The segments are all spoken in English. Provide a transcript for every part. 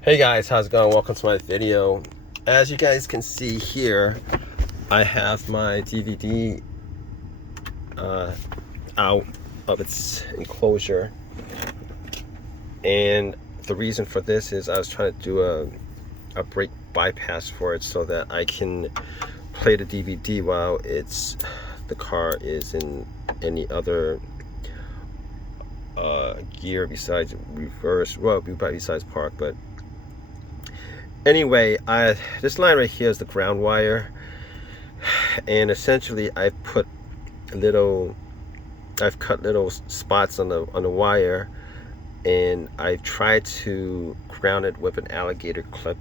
Hey guys, how's it going? Welcome to my video. As you guys can see here, I have my DVD out of its enclosure, and the reason for this is I was trying to do a brake bypass for it so that I can play the DVD while the car is in any other gear besides reverse, well, besides park. But anyway, this line right here is the ground wire, and essentially I've cut little spots on the wire, and I've tried to ground it with an alligator clip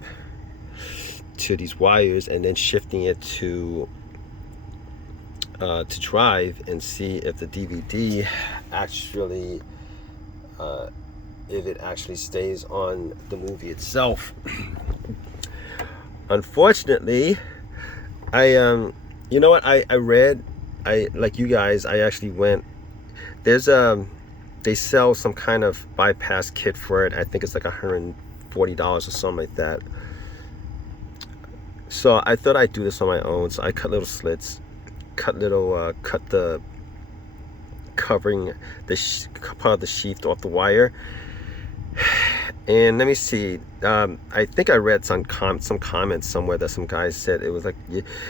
to these wires, and then shifting it to drive and see if the DVD actually if it actually stays on the movie itself. Unfortunately, you know what, I read, like you guys, I actually went, they sell some kind of bypass kit for it. I think it's like $140 or something like that. So I thought I'd do this on my own. So I cut little slits, cut the covering, part of the sheath off the wire. And let me see, I think I read some comments somewhere that some guys said it was like,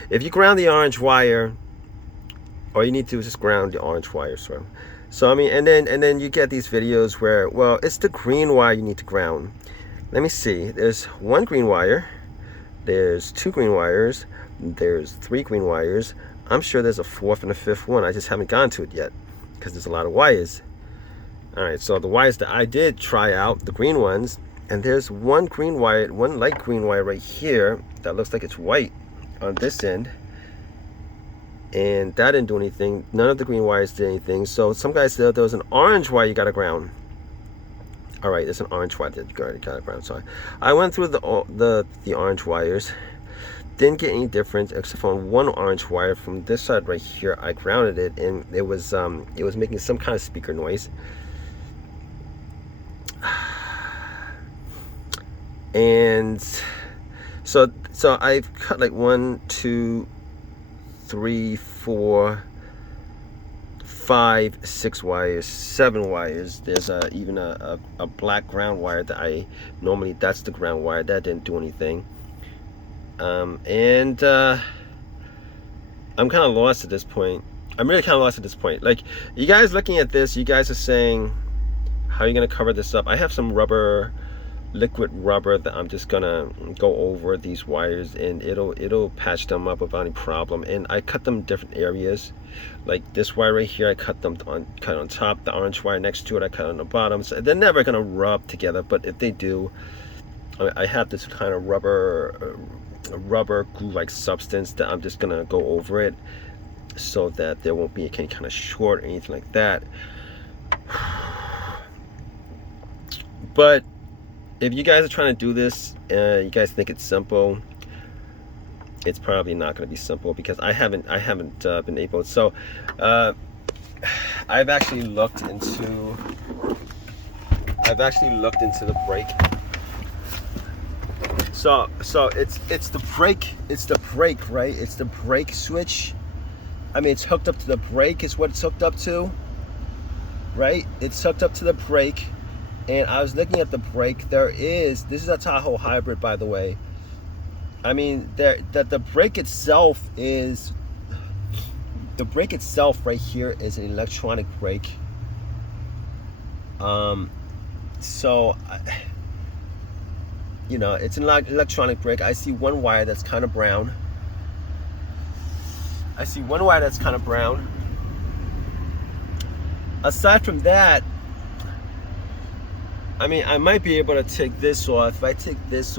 if you ground the orange wire, all you need to do is just ground the orange wire. So I mean, and then you get these videos where, well, it's the green wire you need to ground. Let me see, there's one green wire, there's two green wires, there's three green wires. I'm sure there's a fourth and a fifth one. I just haven't gone to it yet because there's a lot of wires. All right, so the wires that I did try out, the green ones, and there's one green wire, one light green wire right here that looks like it's white on this end, and that didn't do anything. None of the green wires did anything. So some guys said there was an orange wire you got to ground. All right, there's an orange wire that you got to ground. So I went through the orange wires, didn't get any difference except for one orange wire from this side right here. I grounded it, and it was making some kind of speaker noise. And so I've cut like 1, 2, 3, 4, 5, 6 wires, 7 wires. There's even a black ground wire that that's the ground wire that didn't do anything. And I'm kind of lost at this point. I'm really kind of lost at this point. Like, you guys looking at this, you guys are saying, how are you gonna cover this up? I have some liquid rubber that I'm just gonna go over these wires, and it'll patch them up without any problem. And I cut them in different areas. Like this wire right here, I cut on top. The orange wire next to it, I cut on the bottom. So they're never gonna rub together, but if they do, I have this kind of rubber glue-like substance that I'm just gonna go over it so that there won't be any kind of short or anything like that. But if you guys are trying to do this, you guys think it's simple, it's probably not going to be simple, because I haven't been able. So I've actually looked into the brake. So it's the brake, right? It's the brake switch. I mean, it's hooked up to the brake, is what it's hooked up to, right? It's hooked up to the brake. And I was looking at the brake. This is a Tahoe hybrid, by the way. I mean, the brake itself right here is an electronic brake. So you know, it's an electronic brake. I see one wire that's kind of brown. Aside from that, I mean, I might be able to take this off. If I take this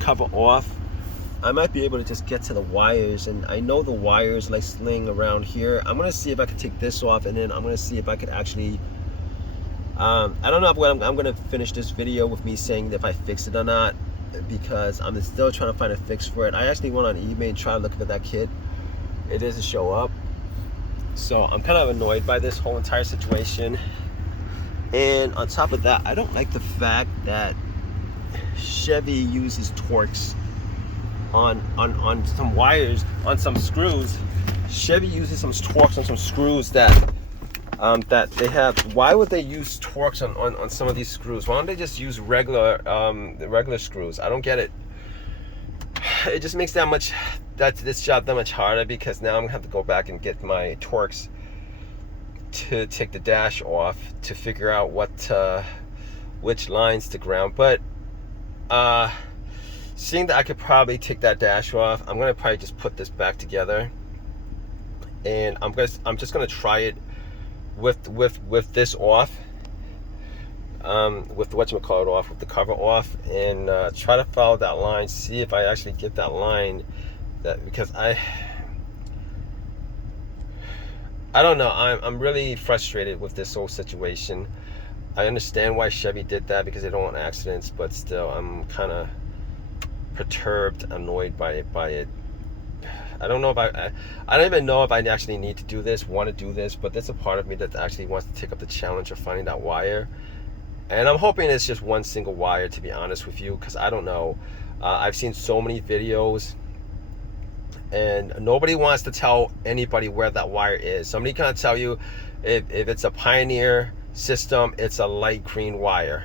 cover off, I might be able to just get to the wires. And I know the wires like sling around here. I'm gonna see if I can take this off, and then I'm gonna see if I could actually, I don't know if I'm gonna finish this video with me saying if I fix it or not, because I'm still trying to find a fix for it. I actually went on eBay and tried looking for that kit. It doesn't show up. So I'm kind of annoyed by this whole entire situation. And on top of that, I don't like the fact that Chevy uses Torx on some wires, on some screws. Chevy uses some Torx on some screws that that they have. Why would they use Torx on some of these screws? Why don't they just use regular screws? I don't get it. It just makes this job that much harder, because now I'm gonna have to go back and get my Torx to take the dash off to figure out which lines to ground. But seeing that I could probably take that dash off, I'm gonna probably just put this back together, and I'm just gonna try it with this off, with whatchamacallit off, with the cover off, and try to follow that line, see if I actually get that line, because I don't know, I'm really frustrated with this whole situation. I understand why Chevy did that, because they don't want accidents, but still, I'm kind of perturbed, annoyed by it. I don't know if I don't even know if I actually need to do this, want to do this, but there's a part of me that actually wants to take up the challenge of finding that wire. And I'm hoping it's just one single wire, to be honest with you, because I don't know. I've seen so many videos, and nobody wants to tell anybody where that wire is. Somebody can't tell you if it's a Pioneer system, it's a light green wire.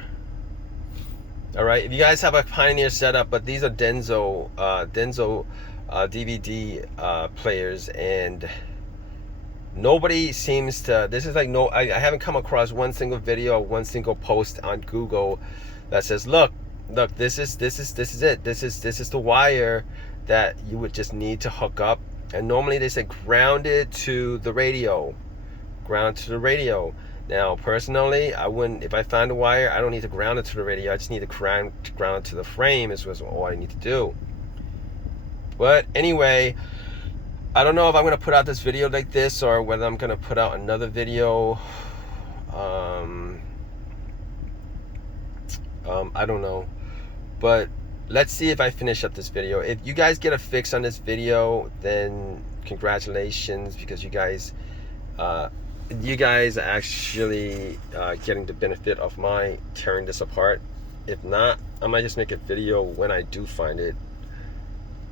All right, if you guys have a Pioneer setup, but these are Denso DVD players, and nobody seems to, this is like, I haven't come across one single video, one single post on Google that says, look, this is it, this is the wire that you would just need to hook up. And normally they say ground it to the radio, Now personally, I wouldn't, if I find a wire, I don't need to ground it to the radio, I just need to ground it to the frame, is all I need to do. But anyway, I don't know if I'm going to put out this video like this, or whether I'm going to put out another video. I don't know. But let's see if I finish up this video. If you guys get a fix on this video, then congratulations, because you guys are actually getting the benefit of my tearing this apart. If not, I might just make a video when I do find it.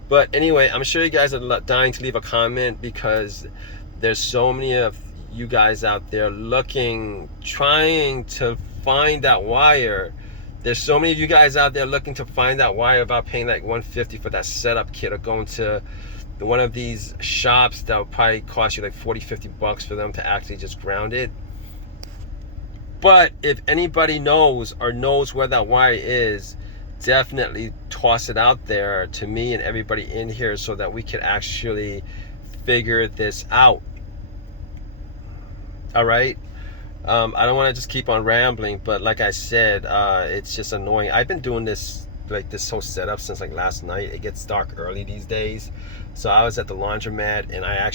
But anyway, I'm sure you guys are dying to leave a comment, because there's so many of you guys out there trying to find that wire. There's so many of you guys out there looking to find that wire without paying like $150 for that setup kit, or going to one of these shops that would probably cost you like $40-50 for them to actually just ground it. But if anybody knows where that wire is, definitely toss it out there to me and everybody in here, so that we can actually figure this out. All right, I don't want to just keep on rambling, but like I said, it's just annoying. I've been doing this whole setup since like last night. It gets dark early these days, so I was at the laundromat, and I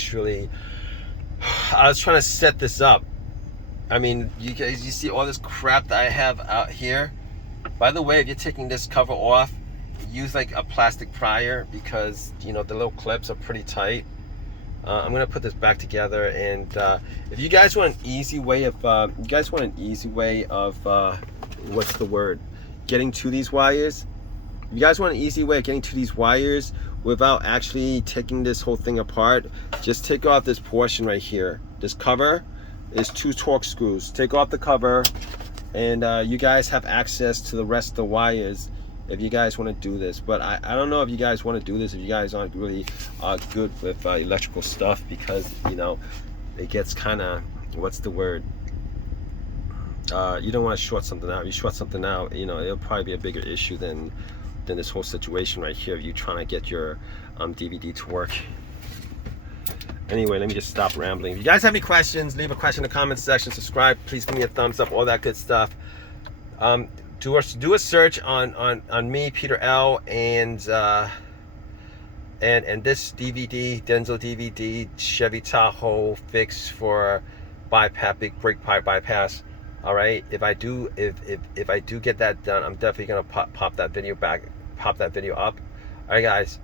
was trying to set this up. I mean, you see all this crap that I have out here. By the way, if you're taking this cover off, use like a plastic prior, because you know the little clips are pretty tight. I'm gonna put this back together, and if you guys want an easy way of, what's the word? Getting to these wires. If you guys want an easy way of getting to these wires without actually taking this whole thing apart, just take off this portion right here. This cover is 2 Torx screws. Take off the cover, and you guys have access to the rest of the wires if you guys want to do this. But I don't know if you guys want to do this if you guys aren't really good with electrical stuff, because you know it gets kind of, what's the word, you don't want to short something out. If you short something out, you know, it'll probably be a bigger issue than this whole situation right here of you trying to get your DVD to work. Anyway, let me just stop rambling. If you guys have any questions, leave a question in the comment section. Subscribe, please give me a thumbs up, all that good stuff. Do a search on me, Peter L, and this DVD, Denso DVD, Chevy Tahoe fix for bypass, big brake pipe bypass. All right, if I do get that done, I'm definitely gonna pop that video up. All right, guys.